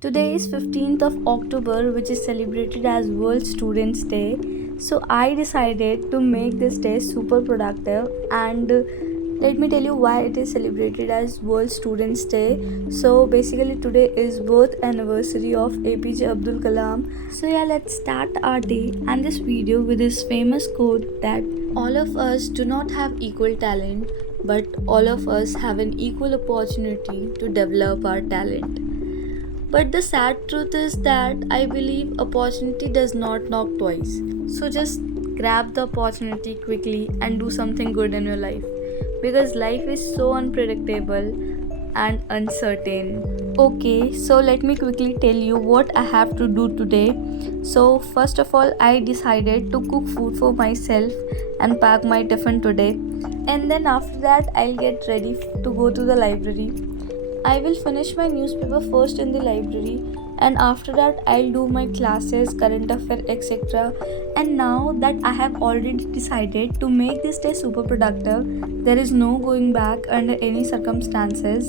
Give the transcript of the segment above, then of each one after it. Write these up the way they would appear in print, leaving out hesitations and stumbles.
Today is 15th of October, which is celebrated as World Students Day. So I decided to make this day super productive, and let me tell you why it is celebrated as World Students Day. So basically today is birth anniversary of APJ Abdul Kalam. So yeah, let's start our day and this video with this famous quote that all of us do not have equal talent, but all of us have an equal opportunity to develop our talent. But the sad truth is that I believe opportunity does not knock twice. So just grab the opportunity quickly and do something good in your life. Because life is so unpredictable and uncertain. Okay, so let me quickly tell you what I have to do today. So, first of all, I decided to cook food for myself and pack my tiffin today. And then after that, I'll get ready to go to the library. I will finish my newspaper first in the library, and after that I'll do my classes, current affair, etc. And now that I have already decided to make this day super productive, there is no going back under any circumstances.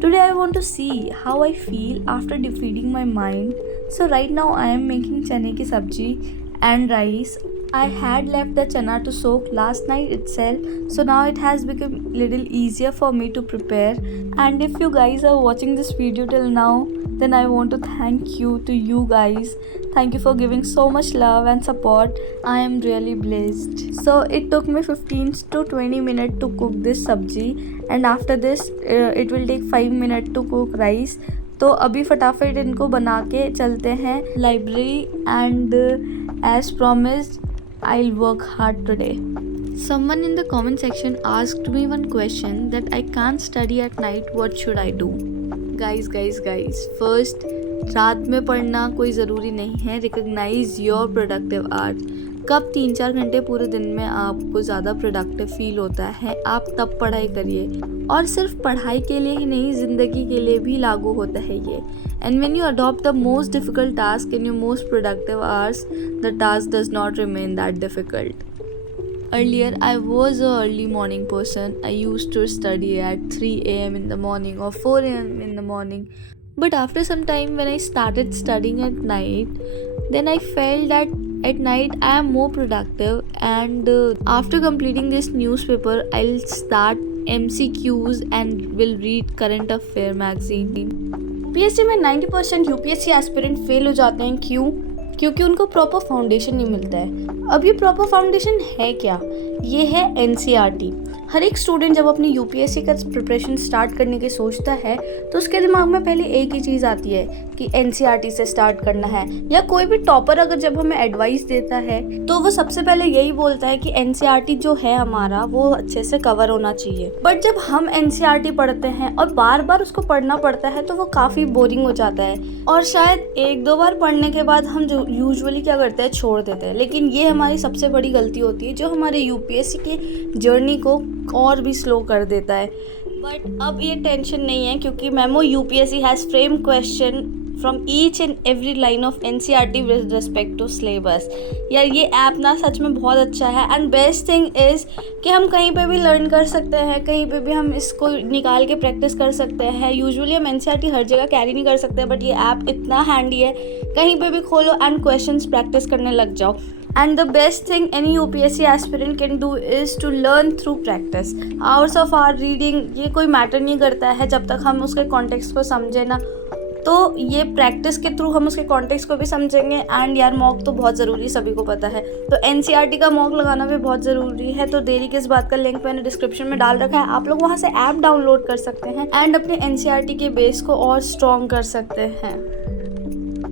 Today I want to see how I feel after defeating my mind. So right now I am making chane ki sabji and rice. I had left the chana to soak last night itself, so now it has become little easier for me to prepare. And if you guys are watching this video till now, then I want to thank you guys. Thank you for giving so much love and support. I am really blessed. So it took me 15 to 20 minutes to cook this sabji, and after this it will take 5 minutes to cook rice. तो अभी फटाफट इनको बना के चलते हैं library and as promised I'll work hard today. Someone in the comment section asked me one question that I can't study at night. What should I do? Guys. First, रात में पढ़ना कोई ज़रूरी नहीं है. Recognize your productive hours. कब 3-4 घंटे पूरे दिन में आपको ज़्यादा प्रोडक्टिव फील होता है, आप तब पढ़ाई करिए. और सिर्फ पढ़ाई के लिए ही नहीं, ज़िंदगी के लिए भी लागू होता है ये. And when you adopt the most difficult task in your most productive hours, the task does not remain that difficult. Earlier, I was an early morning person. I used to study at 3 a.m. in the morning or 4 a.m. in the morning. But after some time, when I started studying at night, then I felt that at night I am more productive. And after completing this newspaper, I'll start MCQs and will read current affair magazine. UPSC में 90% UPSC aspirant fail हो जाते हैं. क्यों? क्योंकि उनको proper foundation नहीं मिलता है. अब ये प्रॉपर फाउंडेशन है क्या? ये है एनसीईआरटी. हर एक स्टूडेंट जब अपनी यूपीएससी का प्रिपरेशन स्टार्ट करने की सोचता है तो उसके दिमाग में पहले एक ही चीज़ आती है कि एनसीईआरटी से स्टार्ट करना है. या कोई भी टॉपर अगर जब हमें एडवाइस देता है तो वो सबसे पहले यही बोलता है कि एनसीईआरटी जो है हमारा वो अच्छे से कवर होना चाहिए. बट जब हम एनसीईआरटी पढ़ते हैं और बार बार उसको पढ़ना पड़ता है तो वो काफ़ी बोरिंग हो जाता है, और शायद 1-2 बार पढ़ने के बाद हम जो यूजुअली क्या करते हैं, छोड़ देते हैं. लेकिन ये हमारी सबसे बड़ी गलती होती है जो हमारे यूपीएससी की जर्नी को और भी स्लो कर देता है. बट अब ये टेंशन नहीं है, क्योंकि मेमो UPSC has frame question from each and every line of NCERT with respect to syllabus. यार ये ऐप ना सच में बहुत अच्छा है. एंड बेस्ट थिंग इज़ कि हम कहीं पे भी लर्न कर सकते हैं, कहीं पे भी हम इसको निकाल के प्रैक्टिस कर सकते हैं. यूजुअली हम एनसीईआरटी हर जगह कैरी नहीं कर सकते, बट ये ऐप इतना हैंडी है, कहीं पे भी खोलो एंड क्वेश्चंस प्रैक्टिस करने लग जाओ. And the best thing any UPSC aspirant can do is to learn through practice. Hours of our reading ये कोई मैटर नहीं करता है जब तक हम उसके कॉन्टेक्स्ट को समझे ना. तो ये प्रैक्टिस के थ्रू हम उसके कॉन्टेक्स्ट को भी समझेंगे. एंड यार मॉक तो बहुत ज़रूरी है, सभी को पता है. तो एनसीईआरटी का मॉक लगाना भी बहुत ज़रूरी है. तो देरी किस बात का, लिंक मैंने डिस्क्रिप्शन में डाल रखा है. आप लोग वहाँ से ऐप डाउनलोड कर सकते हैं एंड अपने एनसीईआरटी के बेस को और स्ट्रॉन्ग कर सकते हैं.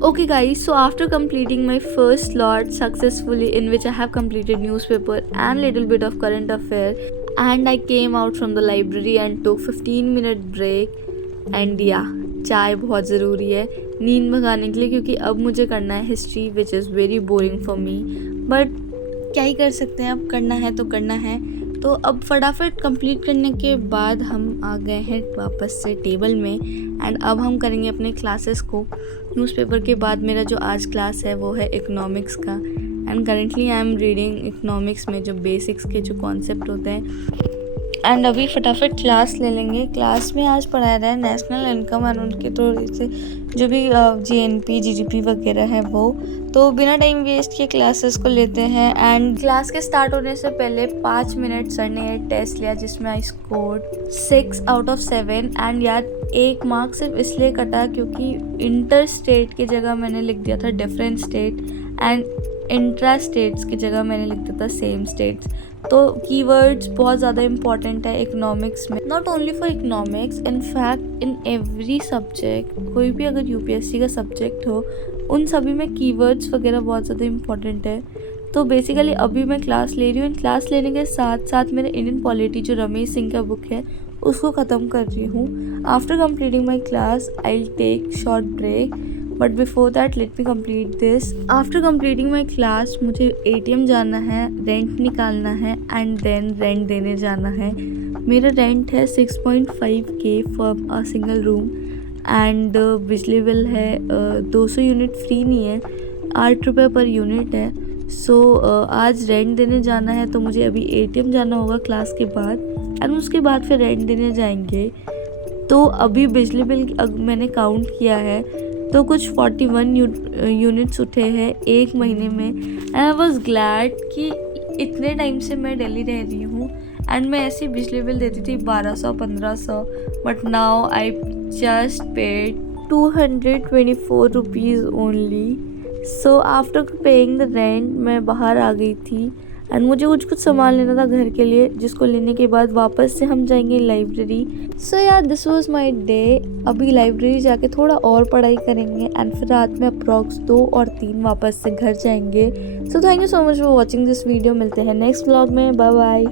Okay guys, so after completing my first slot successfully, in which I have completed newspaper and little bit of current affair, and I came out from the library and took 15-minute break. And yeah, चाय बहुत ज़रूरी है नींद भगाने के लिए, क्योंकि अब मुझे करना है history which is very boring for me. But क्या ही कर सकते हैं, अब करना है तो करना है. तो अब फटाफट कंप्लीट करने के बाद हम आ गए हैं वापस से टेबल में. एंड अब हम करेंगे अपने क्लासेस को. न्यूज़पेपर के बाद मेरा जो आज क्लास है वो है इकोनॉमिक्स का. And currently I am reading economics में जो बेसिक्स के जो कॉन्सेप्ट होते हैं एंड अभी फटाफट क्लास ले लेंगे। क्लास में आज पढ़ाया रहा है नेशनल इनकम एंड उनके थोड़े से जो भी जीएनपी जीडीपी वगैरह है वो। तो बिना टाइम वेस्ट किए क्लासेस को लेते हैं। एंड क्लास के स्टार्ट होने से पहले 5 मिनट सर ने टेस्ट लिया जिसमें I scored 6 out of 7। And यार एक मार्क सिर्फ इसलिए कटा क्योंकि इंटर स्टेट की जगह मैंने लिख दिया था different state and intra states की जगह मैंने लिख दिया था सेम स्टेट्स। तो कीवर्ड्स बहुत ज़्यादा इंपॉर्टेंट है इकोनॉमिक्स में, not only for economics, in fact in every subject. कोई भी अगर यूपीएससी का सब्जेक्ट हो उन सभी में कीवर्ड्स वगैरह बहुत ज़्यादा इंपॉर्टेंट है। तो बेसिकली अभी मैं क्लास ले रही हूँ। क्लास लेने के साथ साथ मेरे इंडियन पॉलिटी जो रमेश सिंह का बुक है उसको ख़त्म कर रही हूँ। After completing my class I will take short break, but before that let me complete this. After completing my class मुझे एटीएम जाना है, रेंट निकालना है एंड देन रेंट देने जाना है। मेरा रेंट है 6.5K for a single room and बिजली बिल है 200 यूनिट फ्री नहीं है, 8 रुपये पर यूनिट है। सो आज रेंट देने जाना है तो मुझे अभी एटीएम जाना होगा क्लास के बाद एंड उसके बाद फिर रेंट देने जाएंगे। तो अभी बिजली बिल मैंने काउंट किया है तो कुछ 41 यूनिट्स उठे हैं एक महीने में। एंड आई वॉज ग्लैड कि इतने टाइम से मैं दिल्ली रह रही हूँ एंड मैं ऐसी बिजली बिल देती थी 1200-1500, but now I just paid 224 rupees only. So after paying the rent मैं बाहर आ गई थी एंड मुझे कुछ सामान लेना था घर के लिए, जिसको लेने के बाद वापस से हम जाएंगे लाइब्रेरी। सो यार दिस वाज माय डे। अभी लाइब्रेरी जाके थोड़ा और पढ़ाई करेंगे एंड फिर रात में अप्रॉक्स 2 और 3 वापस से घर जाएंगे। So thank you so much for watching this video. मिलते हैं नेक्स्ट व्लॉग में। Bye bye.